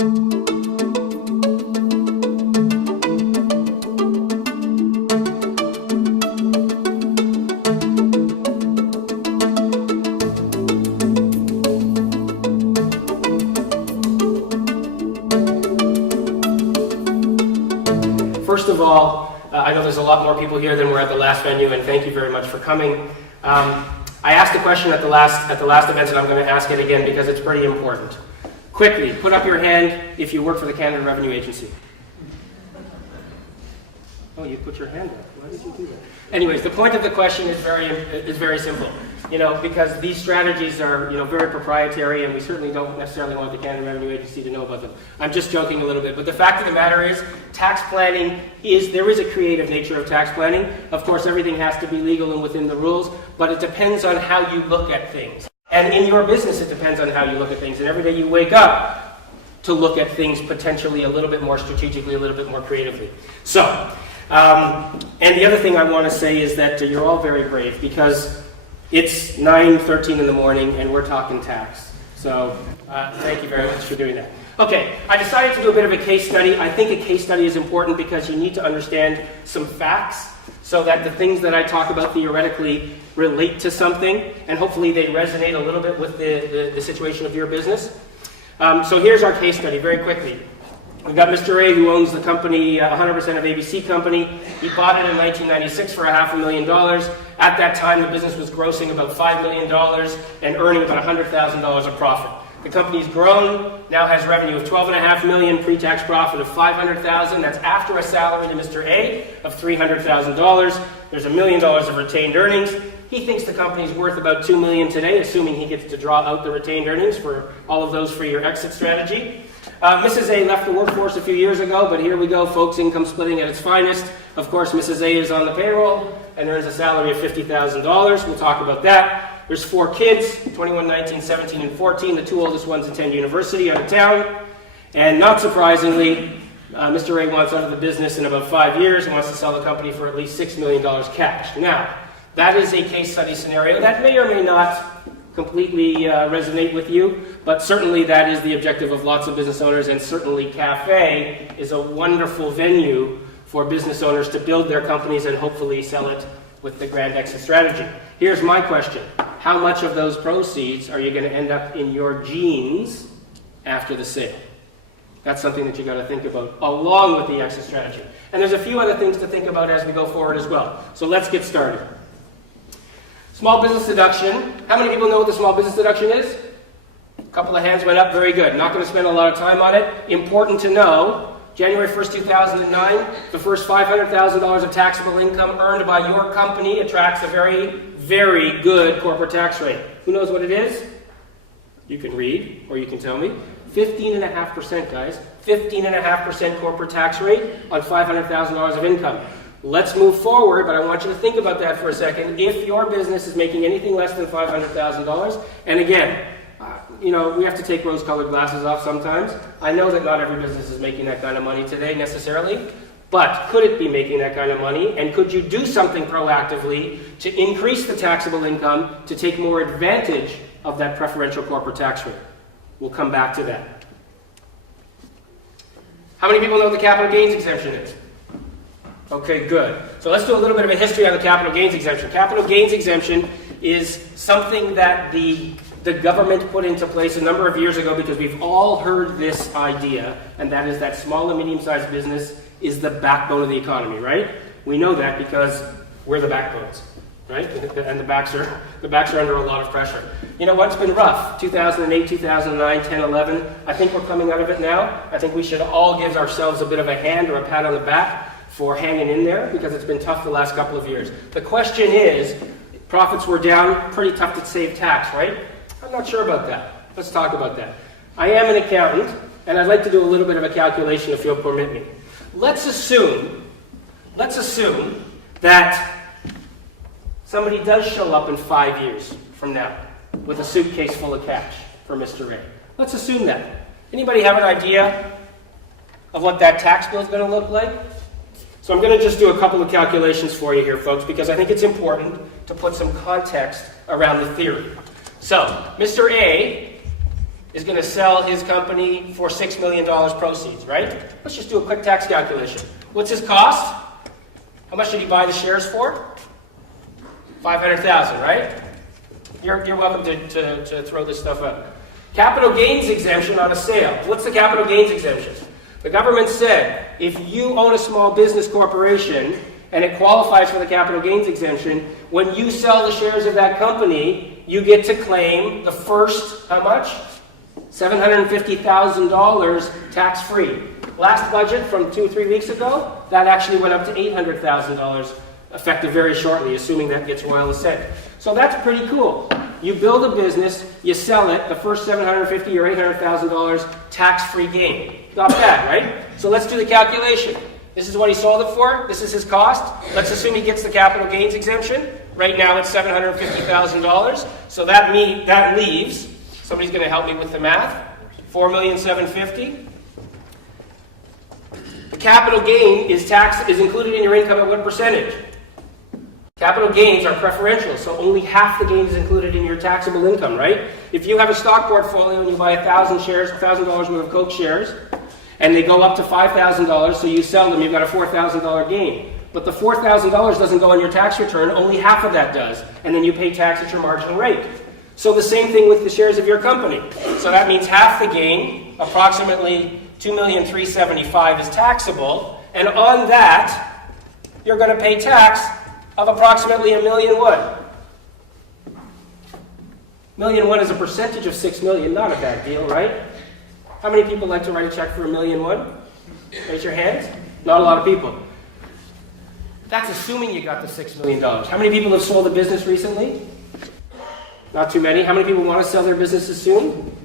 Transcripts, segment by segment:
First of all, I know there's a lot more people here than were at the last venue, and thank you very much for coming. I asked a question at the last event, and I'm going to ask it again because it's pretty important. Quickly, put up your hand if you work for the Canada Revenue Agency. Oh, you put your hand up. Why did you do that? Anyways, the point of the question is very simple. Because these strategies are, very proprietary, and we certainly don't necessarily want the Canada Revenue Agency to know about them. I'm just joking a little bit, but the fact of the matter is, tax planning there is a creative nature of tax planning. Of course, everything has to be legal and within the rules, but it depends on how you look at things. And in your business, it depends on how you look at things. And every day you wake up to look at things potentially a little bit more strategically, a little bit more creatively. So, and the other thing I want to say is that you're all very brave, because it's 9:13 in the morning and we're talking tax. So thank you very much for doing that. Okay, I decided to do a bit of a case study. I think a case study is important because you need to understand some facts so that the things that I talk about theoretically relate to something, and hopefully they resonate a little bit with the situation of your business. So here's our case study very quickly. We've got Mr. A, who owns the company, 100% of ABC Company. He bought it in 1996 for $500,000. At that time, the business was grossing about $5 million and earning about $100,000 of profit. The company's grown, now has revenue of $12.5 million, pre-tax profit of $500,000. That's after a salary to Mr. A of $300,000. There's $1 million of retained earnings. He thinks the company's worth about $2 million today, assuming he gets to draw out the retained earnings for all of those for your exit strategy. Mrs. A left the workforce a few years ago, but here we go, folks, income splitting at its finest. Of course, Mrs. A is on the payroll and earns a salary of $50,000. We'll talk about that. There's 4 kids, 21, 19, 17, and 14. The 2 oldest ones attend university out of town. And not surprisingly, Mr. A wants out of the business in about 5 years and wants to sell the company for at least $6 million cash. Now, that is a case study scenario that may or may not completely resonate with you, but certainly that is the objective of lots of business owners, and certainly Cafe is a wonderful venue for business owners to build their companies and hopefully sell it with the grand exit strategy. Here's my question. How much of those proceeds are you going to end up in your jeans after the sale? That's something that you got to think about along with the exit strategy. And there's a few other things to think about as we go forward as well. So let's get started. Small business deduction. How many people know what the small business deduction is? A couple of hands went up. Very good. Not going to spend a lot of time on it. Important to know, January 1st, 2009, the first $500,000 of taxable income earned by your company attracts a very, very good corporate tax rate. Who knows what it is? You can read, or you can tell me. 15.5%, guys. 15.5% corporate tax rate on $500,000 of income. Let's move forward, but I want you to think about that for a second. If your business is making anything less than $500,000, and again, we have to take rose-colored glasses off sometimes. I know that not every business is making that kind of money today necessarily, but could it be making that kind of money? And could you do something proactively to increase the taxable income to take more advantage of that preferential corporate tax rate? We'll come back to that. How many people know what the capital gains exemption is? Okay, good. So let's do a little bit of a history on the capital gains exemption. Capital gains exemption is something that the government put into place a number of years ago because we've all heard this idea, and that is that small and medium-sized business is the backbone of the economy, right? We know that because we're the backbones, right? And the backs are under a lot of pressure. You know what's been rough? 2008, 2009, 10, 11. I think we're coming out of it now. I think we should all give ourselves a bit of a hand or a pat on the back for hanging in there, because it's been tough the last couple of years. The question is, profits were down, pretty tough to save tax, right? I'm not sure about that. Let's talk about that. I am an accountant, and I'd like to do a little bit of a calculation if you'll permit me. Let's assume that somebody does show up in 5 years from now with a suitcase full of cash for Mr. A. Let's assume that. Anybody have an idea of what that tax bill is going to look like? So I'm going to just do a couple of calculations for you here, folks, because I think it's important to put some context around the theory. So, Mr. A is going to sell his company for $6 million proceeds, right? Let's just do a quick tax calculation. What's his cost? How much did he buy the shares for? $500,000, right? You're welcome to throw this stuff out. Capital gains exemption on a sale. What's the capital gains exemption? The government said if you own a small business corporation and it qualifies for the capital gains exemption, when you sell the shares of that company, you get to claim the first, how much? $750,000 tax-free. Last budget from 2 or 3 weeks ago, that actually went up to $800,000, effective very shortly, assuming that gets royal assent. So that's pretty cool. You build a business, you sell it, the first $750,000 or $800,000 tax-free gain. Not bad, right? So let's do the calculation. This is what he sold it for. This is his cost. Let's assume he gets the capital gains exemption. Right now it's $750,000. So that leaves, somebody's going to help me with the math, $4,750,000. The capital gain is included in your income at what percentage? Capital gains are preferential, so only half the gain is included in your taxable income, right? If you have a stock portfolio and you buy $1,000 worth of Coke shares, and they go up to $5,000, so you sell them, you've got a $4,000 gain. But the $4,000 doesn't go on your tax return, only half of that does, and then you pay tax at your marginal rate. So the same thing with the shares of your company. So that means half the gain, approximately $2,375,000 is taxable, and on that, you're going to pay tax of approximately $1 million what? $1 million is a percentage of $6 million, not a bad deal, right? How many people like to write a check for $1 million? Raise your hands. Not a lot of people. That's assuming you got the $6 million. How many people have sold a business recently? Not too many. How many people want to sell their businesses soon?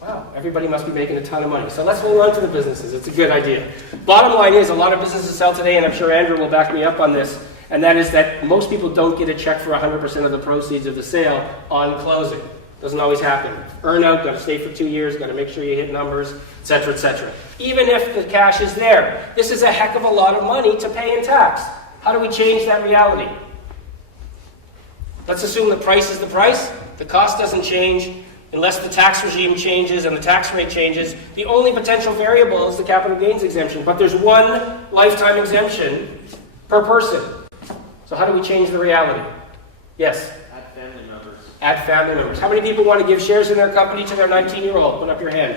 Wow, everybody must be making a ton of money. So let's hold on to the businesses. It's a good idea. Bottom line is, a lot of businesses sell today, and I'm sure Andrew will back me up on this, and that is that most people don't get a check for 100% of the proceeds of the sale on closing. Doesn't always happen. Earn out, got to stay for 2 years, got to make sure you hit numbers, etc., etc. Even if the cash is there, this is a heck of a lot of money to pay in tax. How do we change that reality? Let's assume the price is the price. The cost doesn't change unless the tax regime changes and the tax rate changes. The only potential variable is the capital gains exemption, but there's one lifetime exemption per person. So how do we change the reality? Yes? Add family members. How many people want to give shares in their company to their 19-year-old? Put up your hand.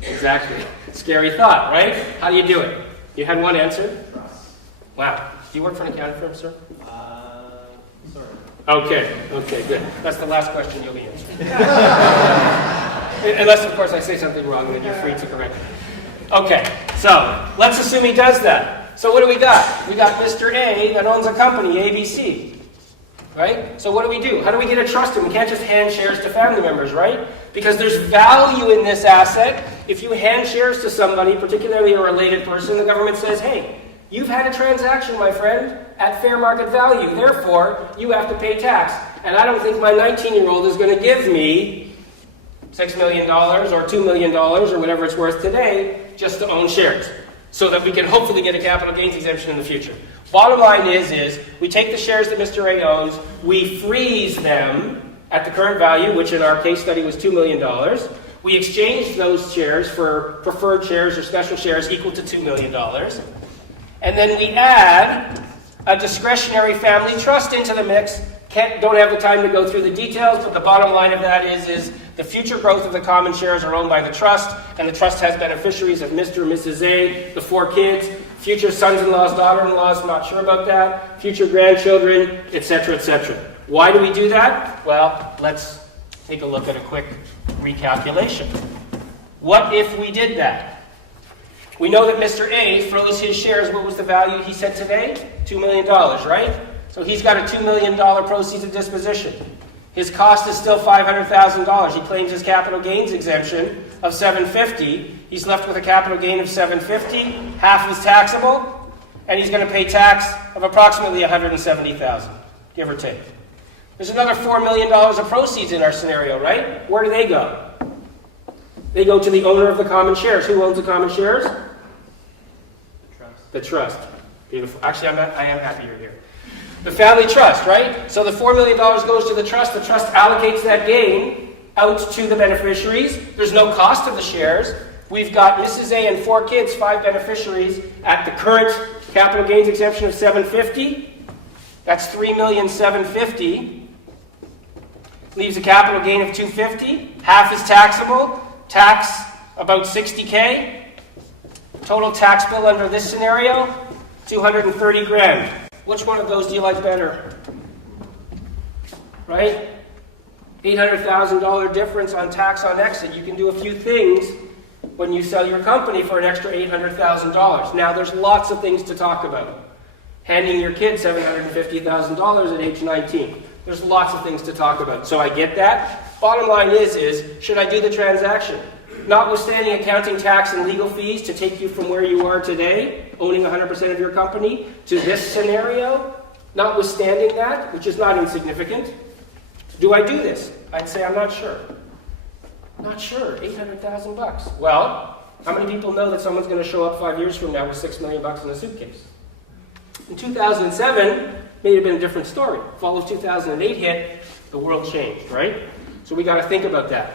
Exactly. Scary thought, right? How do you do it? You had one answer? Wow. Do you work for an accounting firm, sir? Sorry. Okay, good. That's the last question you'll be answering. Unless, of course, I say something wrong, then you're free to correct me. Okay, so let's assume he does that. So what do we got? We got Mr. A that owns a company, ABC. Right? So what do? How do we get a trust in? We can't just hand shares to family members, right? Because there's value in this asset. If you hand shares to somebody, particularly a related person, the government says, hey, you've had a transaction, my friend, at fair market value. Therefore, you have to pay tax. And I don't think my 19-year-old is going to give me $6 million or $2 million or whatever it's worth today just to own shares, so that we can hopefully get a capital gains exemption in the future. Bottom line is we take the shares that Mr. A owns, we freeze them at the current value, which in our case study was $2 million. We exchange those shares for preferred shares or special shares equal to $2 million. And then we add a discretionary family trust into the mix. Don't have the time to go through the details, but the bottom line of that is the future growth of the common shares are owned by the trust, and the trust has beneficiaries of Mr. and Mrs. A, the 4 kids, future sons-in-laws, daughter-in-laws, not sure about that, future grandchildren, etc., etc. Why do we do that? Well, let's take a look at a quick recalculation. What if we did that? We know that Mr. A froze his shares. What was the value he said today? $2 million, right? So he's got a $2 million proceeds of disposition. His cost is still $500,000. He claims his capital gains exemption of $750,000. He's left with a capital gain of $750,000. Half is taxable, and he's going to pay tax of approximately $170,000, give or take. There's another $4 million of proceeds in our scenario, right? Where do they go? They go to the owner of the common shares. Who owns the common shares? The trust. The trust. Beautiful. Actually, I am happy you're here. The family trust, right? So the $4 million goes to the trust. The trust allocates that gain out to the beneficiaries. There's no cost of the shares. We've got Mrs. A and 4 kids, 5 beneficiaries at the current capital gains exemption of $750,000. That's $3,750,000. Leaves a capital gain of $250,000. Half is taxable. Tax about $60,000. Total tax bill under this scenario, $230,000. Which one of those do you like better? Right? $800,000 difference on tax on exit. You can do a few things when you sell your company for an extra $800,000. Now, there's lots of things to talk about. Handing your kid $750,000 at age 19. There's lots of things to talk about. So I get that. Bottom line is should I do the transaction? Notwithstanding accounting, tax, and legal fees to take you from where you are today, owning 100% of your company, to this scenario, notwithstanding that, which is not insignificant, do I do this? I'd say I'm not sure. Not sure. $800,000. Well, how many people know that someone's going to show up 5 years from now with $6 million in a suitcase? In 2007, may have been a different story. Fall of 2008 hit, the world changed, right? So we got to think about that.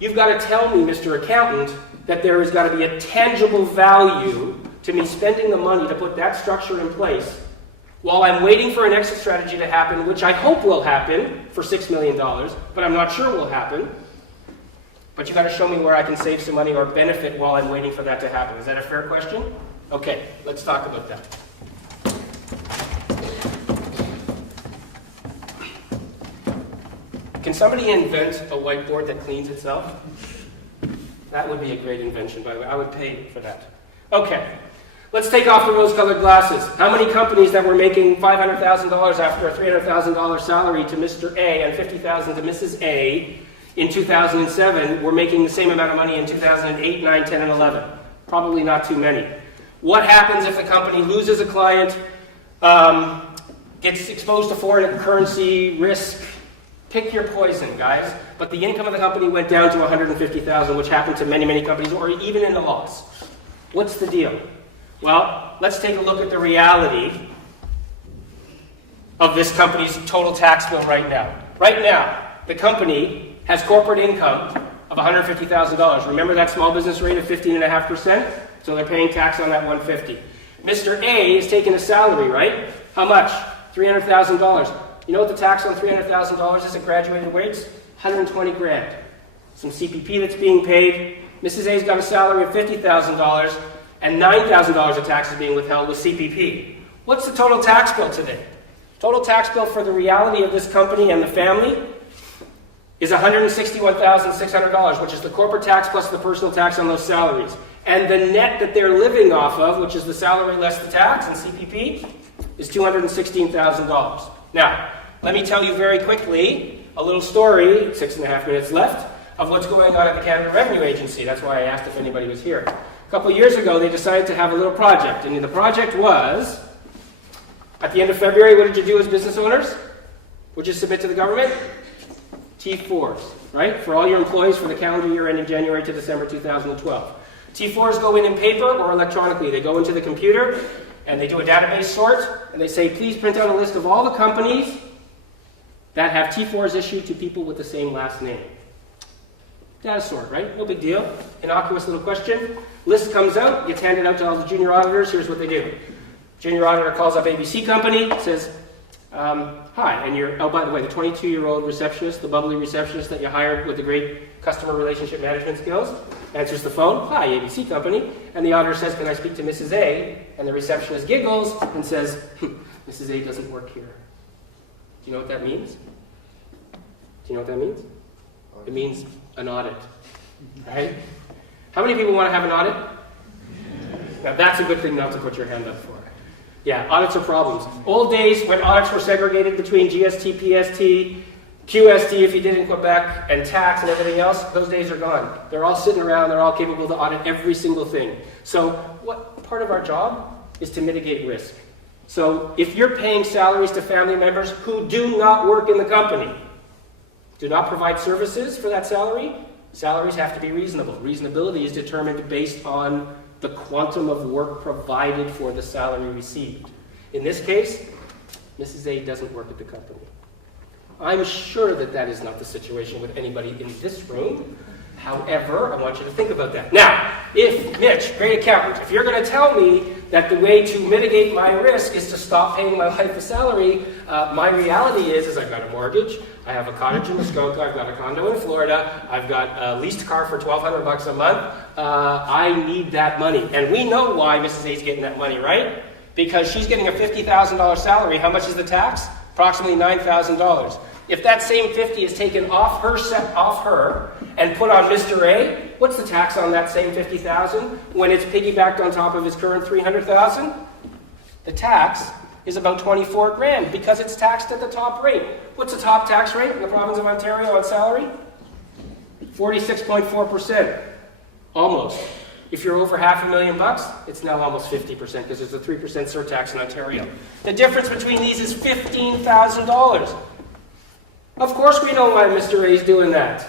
You've got to tell me, Mr. Accountant, that there has got to be a tangible value to me spending the money to put that structure in place while I'm waiting for an exit strategy to happen, which I hope will happen for $6 million, but I'm not sure will happen. But you've got to show me where I can save some money or benefit while I'm waiting for that to happen. Is that a fair question? Okay, let's talk about that. Can somebody invent a whiteboard that cleans itself? That would be a great invention, by the way. I would pay for that. Okay, let's take off the rose-colored glasses. How many companies that were making $500,000 after a $300,000 salary to Mr. A and $50,000 to Mrs. A in 2007 were making the same amount of money in 2008, 9, 10, and 11? Probably not too many. What happens if the company loses a client, gets exposed to foreign currency risk? Pick your poison, guys. But the income of the company went down to $150,000, which happened to many, many companies, or even in the loss. What's the deal? Well, let's take a look at the reality of this company's total tax bill right now. Right now, the company has corporate income of $150,000. Remember that small business rate of 15.5%? So they're paying tax on that $150,000. Mr. A is taking a salary, right? How much? $300,000. You know what the tax on $300,000 is at graduated wage? $120,000. Some CPP that's being paid. Mrs. A's got a salary of $50,000 and $9,000 of tax is being withheld with CPP. What's the total tax bill today? Total tax bill for the reality of this company and the family is $161,600, which is the corporate tax plus the personal tax on those salaries. And the net that they're living off of, which is the salary less the tax and CPP, is $216,000. Now, let me tell you very quickly a little story, 6.5 minutes left, of what's going on at the Canada Revenue Agency. That's why I asked if anybody was here. A couple of years ago, they decided to have a little project, and the project was, at the end of February, what did you do as business owners? Would you submit to the government? T4s, right? For all your employees for the calendar year ending January to December 2012. T4s go in paper or electronically. They go into the computer, and they do a database sort, and they say, please print out a list of all the companies that have T4s issued to people with the same last name. Data sort, right? No big deal. Innocuous little question. List comes out, gets handed out to all the junior auditors. Here's what they do. Junior auditor calls up ABC Company, says, hi, and you're, oh, by the way, the 22-year-old receptionist, the bubbly receptionist that you hired with the great customer relationship management skills, answers the phone, hi, ABC Company, and the auditor says, can I speak to Mrs. A? And the receptionist giggles and says, Mrs. A doesn't work here. Do you know what that means? Do you know what that means? It means an audit, right? How many people want to have an audit? Now that's a good thing not to put your hand up for. Yeah, audits are problems. Old days when audits were segregated between GST, PST, QST if you did in Quebec, and tax and everything else, those days are gone. They're all sitting around, they're all capable to audit every single thing. So what part of our job is to mitigate risk. So if you're paying salaries to family members who do not work in the company, do not provide services for that salary, salaries have to be reasonable. Reasonability is determined based on the quantum of work provided for the salary received. In this case, Mrs. A doesn't work at the company. I'm sure that that is not the situation with anybody in this room. However, I want you to think about that. Now, if Mitch, great accountant, if you're going to tell me that the way to mitigate my risk is to stop paying my wife a salary, my reality is I've got a mortgage, I have a cottage in Muskoka, I've got a condo in Florida, I've got a leased car for $1,200 a month. I need that money. And we know why Mrs. A's getting that money, right? Because she's getting a $50,000 salary. How much is the tax? Approximately $9,000. If that same 50 is taken off her and put on Mr. A, what's the tax on that same 50,000 when it's piggybacked on top of his current 300,000? The tax is about 24 grand because it's taxed at the top rate. What's the top tax rate in the province of Ontario on salary? 46.4%. Almost. If you're over $500,000, it's now almost 50% because there's a 3% surtax in Ontario. The difference between these is $15,000. Of course we know why Mr. A is doing that.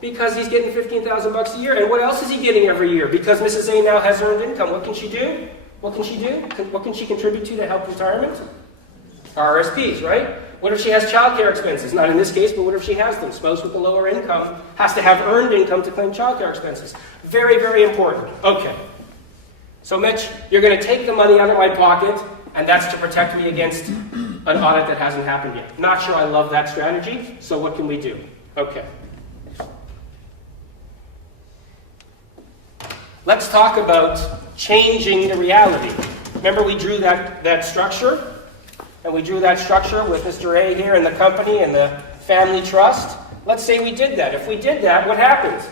Because he's getting $15,000 a year. And what else is he getting every year? Because Mrs. A now has earned income. What can she do? What can she do? What can she contribute to help retirement? RSPs, right? What if she has childcare expenses? Not in this case, but what if she has them? Spouse with a lower income has to have earned income to claim childcare expenses. Very, very important. Okay. So Mitch, you're going to take the money out of my pocket, and that's to protect me against an audit that hasn't happened yet. Not sure I love that strategy, so what can we do? Okay. Let's talk about changing the reality. Remember we drew that structure? And we drew that structure with Mr. A here and the company and the family trust. Let's say we did that. If we did that, what happens?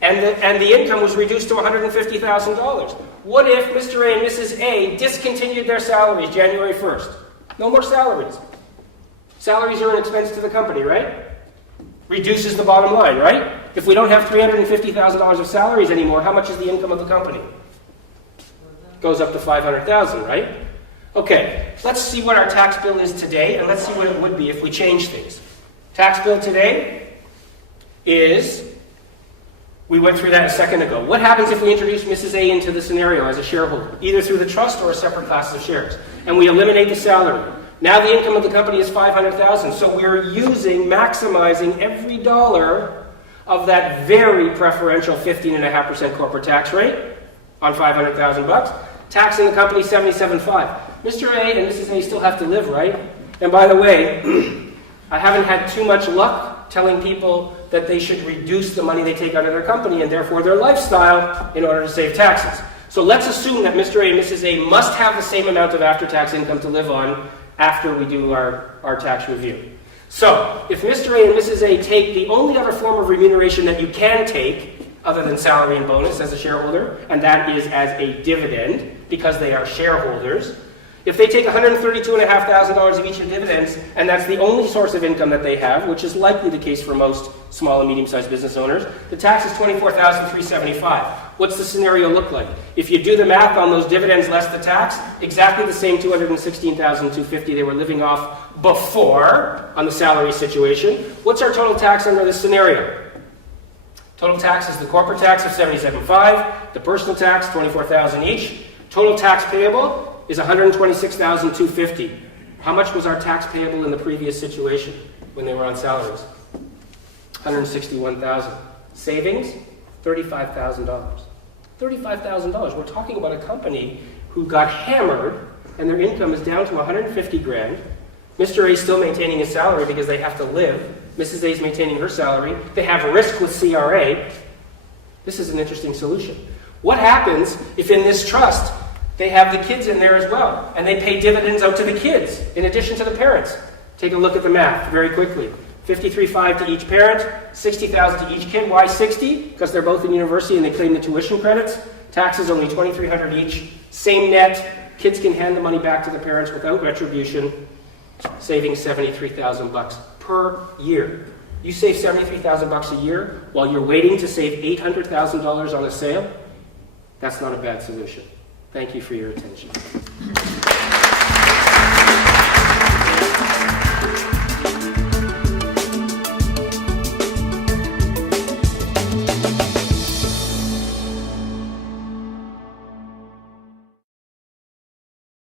And the income was reduced to $150,000. What if Mr. A and Mrs. A discontinued their salaries January 1st? No more salaries. Salaries are an expense to the company, right? Reduces the bottom line, right? If we don't have $350,000 of salaries anymore, how much is the income of the company? Goes up to $500,000, right? Okay, let's see what our tax bill is today, and let's see what it would be if we change things. Tax bill today is, we went through that a second ago. What happens if we introduce Mrs. A into the scenario as a shareholder, either through the trust or a separate class of shares, and we eliminate the salary? Now the income of the company is $500,000, so we're maximizing every dollar of that very preferential 15.5% corporate tax rate on $500,000. Taxing the company $77,500. Mr. A and Mrs. A still have to live, right? And by the way, I haven't had too much luck telling people that they should reduce the money they take out of their company and therefore their lifestyle in order to save taxes. So let's assume that Mr. A and Mrs. A must have the same amount of after-tax income to live on after we do our tax review. So if Mr. A and Mrs. A take the only other form of remuneration that you can take other than salary and bonus as a shareholder, and that is as a dividend because they are shareholders, if they take $132,500 of each in dividends, and that's the only source of income that they have, which is likely the case for most small and medium-sized business owners, the tax is $24,375. What's the scenario look like? If you do the math on those dividends less the tax, exactly the same $216,250 they were living off before on the salary situation. What's our total tax under this scenario? Total tax is the corporate tax of $77,500, the personal tax $24,000 each. Total tax payable is $126,250. How much was our tax payable in the previous situation when they were on salaries? $161,000. Savings? $35,000. $35,000. We're talking about a company who got hammered and their income is down to $150,000. Mr. A is still maintaining his salary because they have to live. Mrs. A is maintaining her salary. They have a risk with CRA. This is an interesting solution. What happens if in this trust they have the kids in there as well, and they pay dividends out to the kids in addition to the parents? Take a look at the math very quickly. $53,500 to each parent, $60,000 to each kid. Why 60? Because they're both in university and they claim the tuition credits. Taxes only $2,300 each. Same net. Kids can hand the money back to the parents without retribution, saving $73,000 per year. You save $73,000 a year while you're waiting to save $800,000 on a sale. That's not a bad solution. Thank you for your attention.